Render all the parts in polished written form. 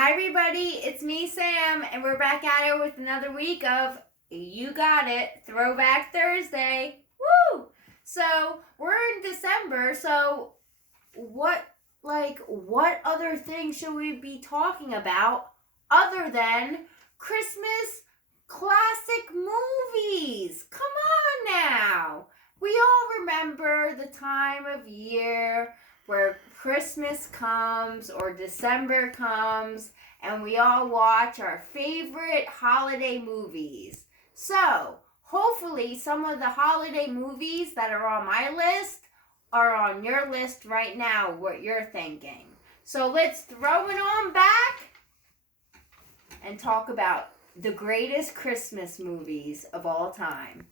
Hi, everybody. It's me, Sam, and we're back at it with another week of You Got It Throwback Thursday. Woo! So we're in December. So what other things should we be talking about other than Christmas classic movies? Come on now. We all remember the time of year where Christmas comes or December comes and we all watch our favorite holiday movies. So, hopefully, some of the holiday movies that are on my list are on your list right now, what you're thinking. So, let's throw it on back and talk about the greatest Christmas movies of all time.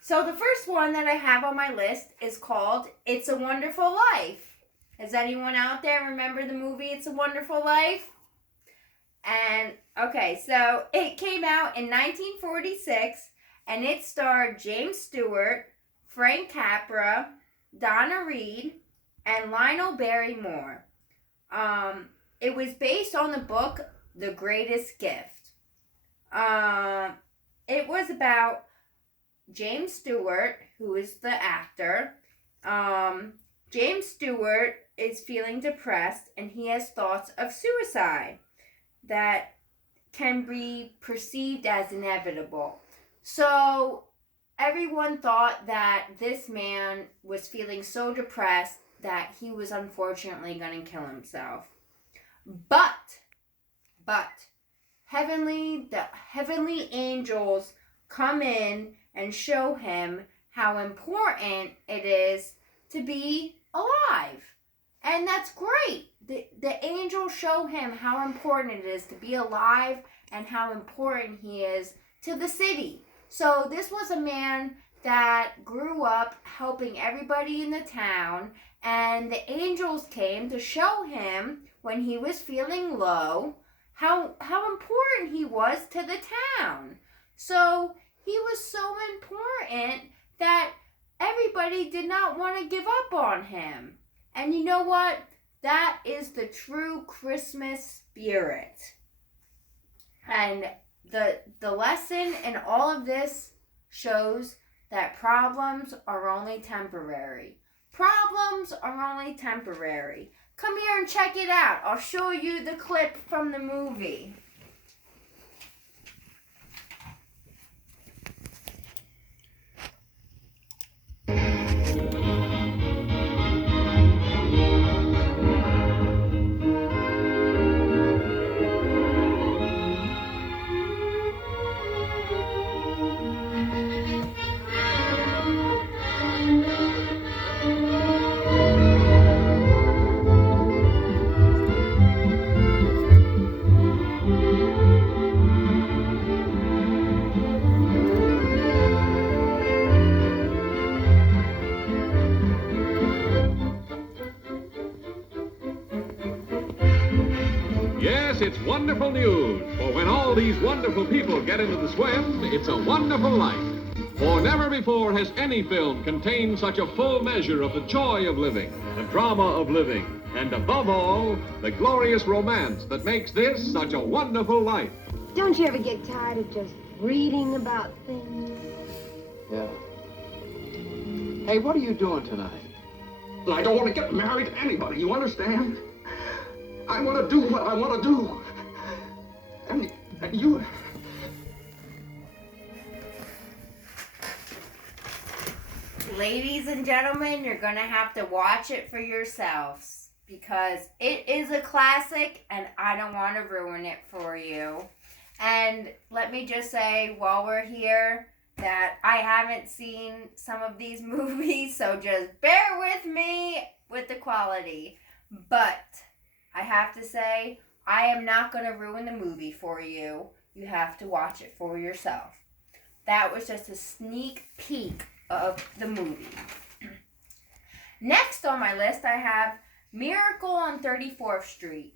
So the first one that I have on my list is called It's a Wonderful Life. Does anyone out there remember the movie It's a Wonderful Life? And okay, so it came out in 1946 and it starred James Stewart, Frank Capra, Donna Reed, and Lionel Barrymore. It was based on the book The Greatest Gift. It was about James Stewart, who is the actor. James Stewart is feeling depressed and he has thoughts of suicide that can be perceived as inevitable. So everyone thought that this man was feeling so depressed that he was unfortunately going to kill himself. But the heavenly angels come in and show him how important it is to be alive. And that's great. The angels show him how important it is to be alive and how important he is to the city. So this was a man that grew up helping everybody in the town, and the angels came to show him when he was feeling low how important he was to the town. So he was so important that everybody did not want to give up on him. And you know what? That is the true Christmas spirit. And the lesson in all of this shows that problems are only temporary. Problems are only temporary. Come here and check it out. I'll show you the clip from the movie. Yes, it's wonderful news, for when all these wonderful people get into the swim, it's a wonderful life. For never before has any film contained such a full measure of the joy of living, the drama of living, and above all, the glorious romance that makes this such a wonderful life. Don't you ever get tired of just reading about things? Yeah. Hey, what are you doing tonight? I don't want to get married to anybody, you understand? I want to do what I want to do. And you... Ladies and gentlemen, you're going to have to watch it for yourselves because it is a classic and I don't want to ruin it for you. And let me just say while we're here that I haven't seen some of these movies, so just bear with me with the quality. But I have to say, I am not going to ruin the movie for you. You have to watch it for yourself. That was just a sneak peek of the movie. Next on my list, I have Miracle on 34th Street.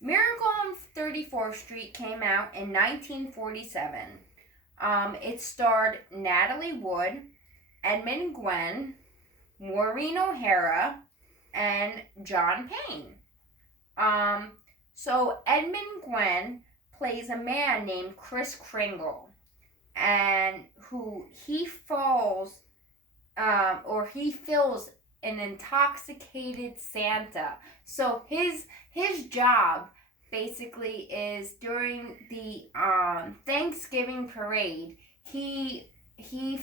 Miracle on 34th Street came out in 1947. It starred Natalie Wood, Edmund Gwenn, Maureen O'Hara, and John Payne. So Edmund Gwenn plays a man named Kris Kringle, and he fills an intoxicated Santa. So his job basically is during the Thanksgiving parade, he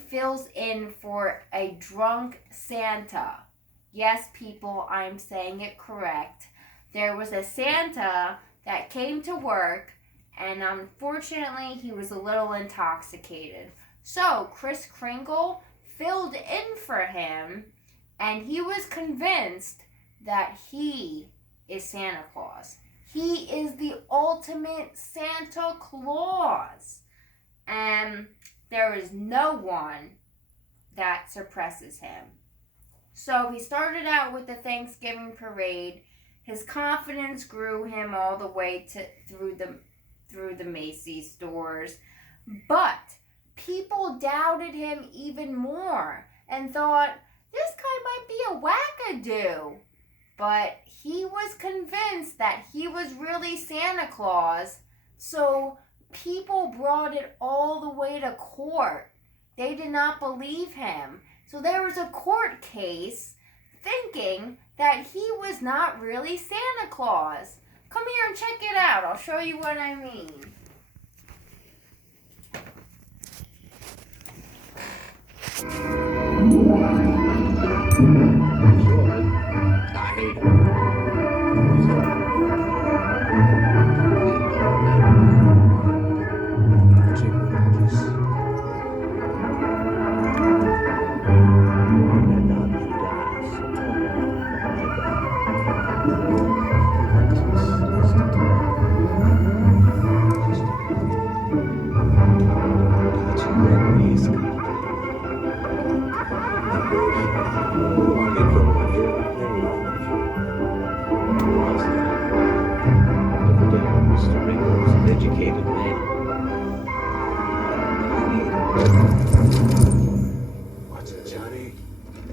fills in for a drunk Santa. Yes, people, I'm saying it correct. There was a Santa that came to work, and unfortunately he was a little intoxicated. So Kris Kringle filled in for him, and he was convinced that he is Santa Claus. He is the ultimate Santa Claus. And there is no one that suppresses him. So he started out with the Thanksgiving parade. His confidence grew him all the way through the Macy's stores. But people doubted him even more and thought, this guy might be a wackadoo. But he was convinced that he was really Santa Claus, so people brought it all the way to court. They did not believe him. So there was a court case thinking that he was not really Santa Claus. Come here and check it out. I'll show you what I mean.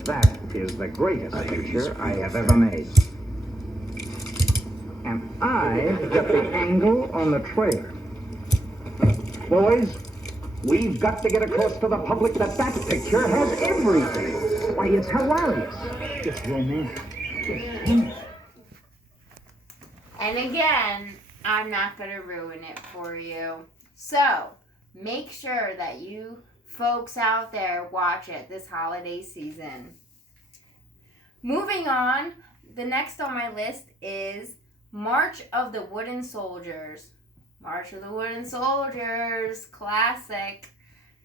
That is the greatest picture I have ever made. And I got the angle on the trailer. Boys, we've got to get across to the public that picture has everything. Why, it's hilarious. It's romantic. It's humorous. And again, I'm not going to ruin it for you. So, make sure that you folks out there watch it this holiday season. Moving on, the next on my list is March of the Wooden Soldiers. March of the Wooden Soldiers, classic.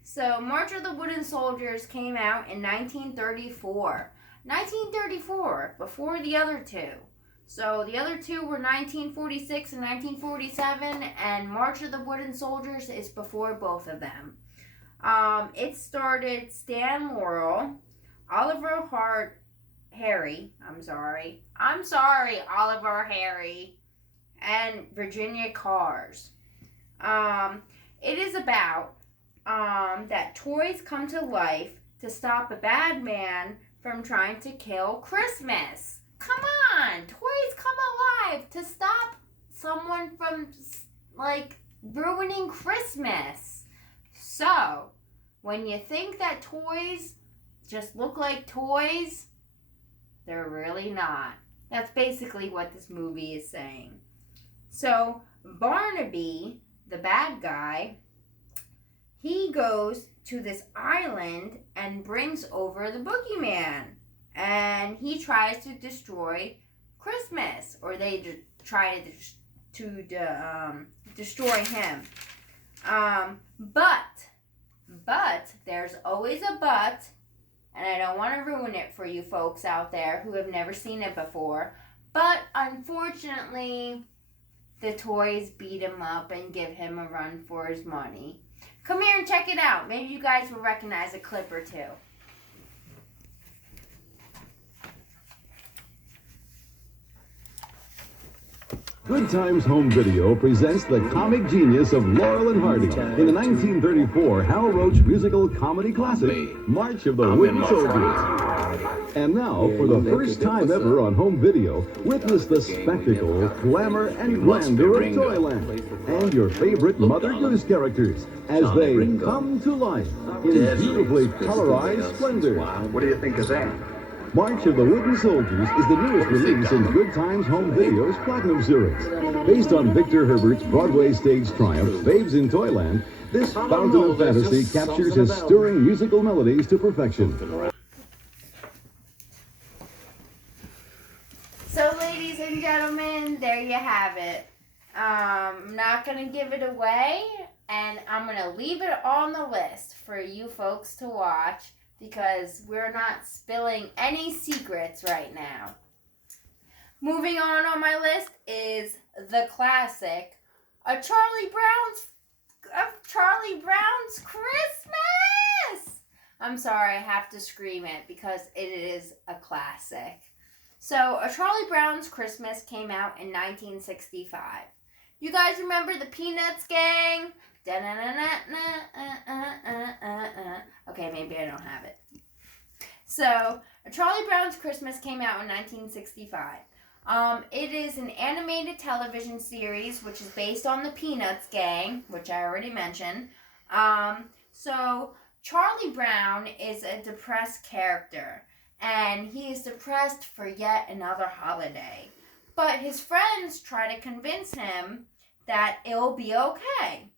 So March of the Wooden Soldiers came out in 1934. 1934, before the other two. So the other two were 1946 and 1947, and March of the Wooden Soldiers is before both of them. It starred Stan Laurel, Oliver Harry, and Virginia Cars. It is about that toys come to life to stop a bad man from trying to kill Christmas. Come on, toys come alive to stop someone from ruining Christmas. So, when you think that toys just look like toys, they're really not. That's basically what this movie is saying. So, Barnaby, the bad guy, he goes to this island and brings over the boogeyman. And he tries to destroy Christmas, or they try to destroy him. But there's always a but, and I don't want to ruin it for you folks out there who have never seen it before. But unfortunately, the toys beat him up and give him a run for his money. Come here and check it out. Maybe you guys will recognize a clip or two. Good Times Home Video presents the comic genius of Laurel and Hardy in the 1934 Hal Roach musical comedy classic, March of the Wooden Soldiers. And now, for the first time ever on home video, witness the spectacle, glamour, and grandeur of Toyland and your favorite Mother Goose characters as they come to life in beautifully colorized splendor. What do you think of that? March of the Wooden Soldiers is the newest release in Good Times Home Video's Platinum Series. Based on Victor Herbert's Broadway stage triumph, Babes in Toyland, this fountain of fantasy captures his stirring musical melodies to perfection. So, ladies and gentlemen, there you have it. I'm not going to give it away, and I'm going to leave it on the list for you folks to watch, because we're not spilling any secrets right now. Moving on my list is the classic, Charlie Brown's Christmas. I'm sorry, I have to scream it because it is a classic. So, A Charlie Brown's Christmas came out in 1965. You guys remember the Peanuts gang? Okay, maybe I don't have it. So, A Charlie Brown's Christmas came out in 1965. It is an animated television series which is based on the Peanuts gang, which I already mentioned. So, Charlie Brown is a depressed character, and he is depressed for yet another holiday. But his friends try to convince him that it'll be okay.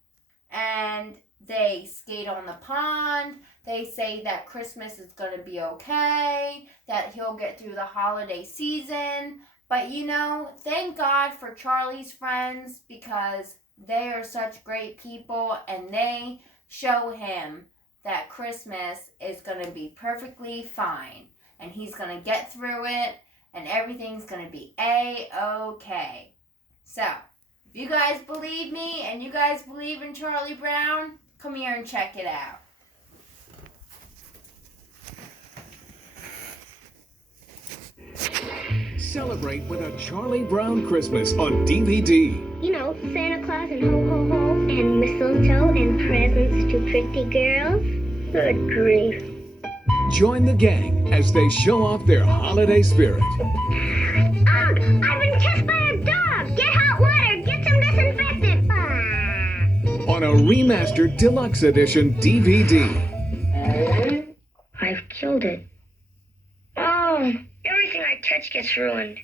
And they skate on the pond. They say that Christmas is going to be okay, that he'll get through the holiday season. But you know, thank God for Charlie's friends, because they are such great people and they show him that Christmas is going to be perfectly fine. And he's going to get through it and everything's going to be A-okay. So, if you guys believe me and you guys believe in Charlie Brown, come here and check it out. Celebrate with a Charlie Brown Christmas on DVD. You know, Santa Claus and ho-ho-ho and mistletoe and presents to pretty girls. Good grief. Join the gang as they show off their holiday spirit. I've been kissed by a dog. Get hot water. Get some disinfectant. On a remastered deluxe edition DVD. I've killed it. Oh, everything I touch gets ruined.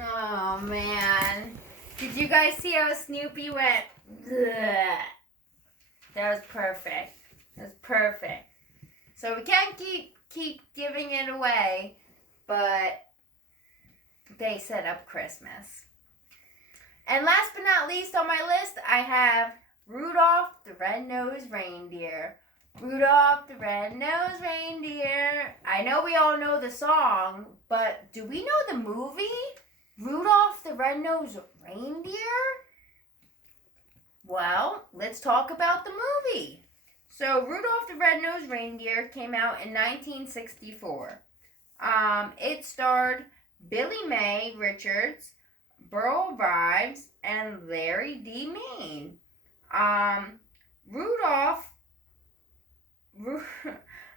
Oh, man. Did you guys see how Snoopy went? Bleh. That was perfect. That was perfect. So we can't keep giving it away, but they set up Christmas. And last but not least on my list, I have Rudolph the Red-Nosed Reindeer. Rudolph the Red-Nosed Reindeer. I know we all know the song, but do we know the movie? Rudolph the Red-Nosed Reindeer? Well, let's talk about the movie. So, Rudolph the Red-Nosed Reindeer came out in 1964. It starred Billy Mae Richards, Burl Ives, and Larry D. Mean.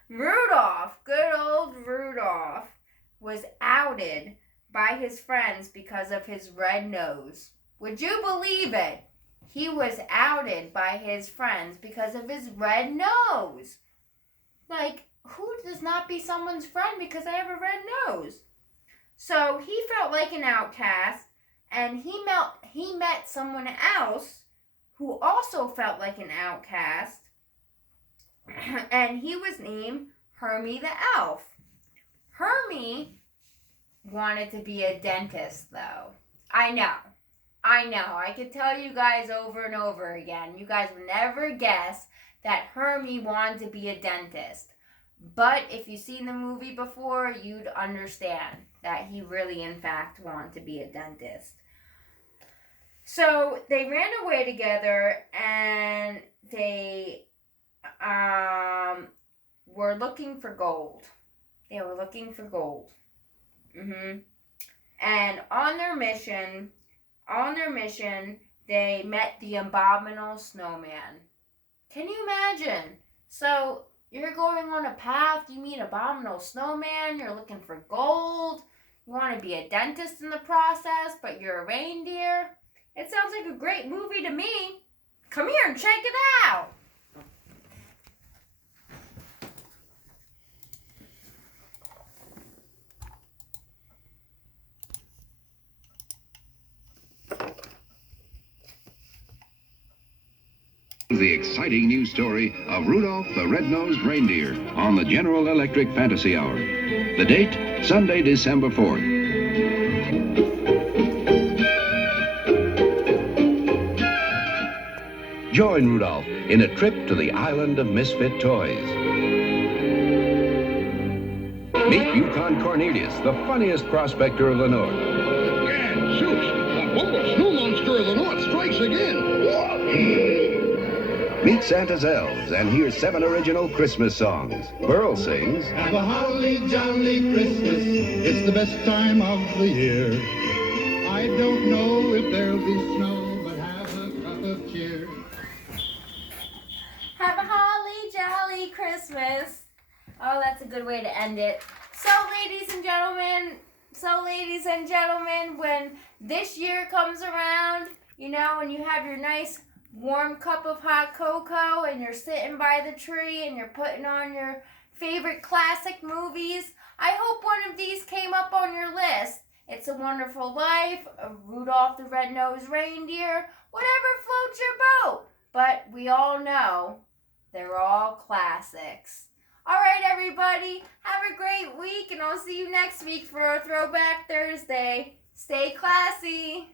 Rudolph, good old Rudolph, was outed by his friends because of his red nose. Would you believe it? He was outed by his friends because of his red nose. Like, who does not be someone's friend because they have a red nose? So he felt like an outcast, and he met someone else who also felt like an outcast, and he was named Hermie the Elf. Hermie wanted to be a dentist, though. I know. I could tell you guys over and over again. You guys would never guess that Hermie wanted to be a dentist. But if you've seen the movie before, you'd understand that he really, in fact, wanted to be a dentist. So they ran away together, and they were looking for gold. They were looking for gold. And on their mission, they met the abominable snowman. Can you imagine? So you're going on a path, you meet abominable snowman, you're looking for gold, you want to be a dentist in the process, but you're a reindeer. It sounds like a great movie to me. Come here and check it out. The exciting news story of Rudolph the Red-Nosed Reindeer on the General Electric Fantasy Hour. The date, Sunday, December 4th. Join Rudolph in a trip to the island of misfit toys. Meet Yukon Cornelius, the funniest prospector of the North. Gadzooks, the humble snow monster of the North strikes again. Meet Santa's elves and hear 7 original Christmas songs. Burl sings, Have a holly jolly Christmas, it's the best time of the year. I don't know if there'll be snow, but have a cup of cheer. Have a holly jolly Christmas. Oh, that's a good way to end it. So ladies and gentlemen, when this year comes around, you know, and you have your nice warm cup of hot cocoa and you're sitting by the tree and you're putting on your favorite classic movies, I hope one of these came up on your list. It's a Wonderful Life, Rudolph the Red-Nosed Reindeer, whatever floats your boat. But we all know they're all classics. All right, everybody, have a great week, and I'll see you next week for our Throwback Thursday. Stay classy.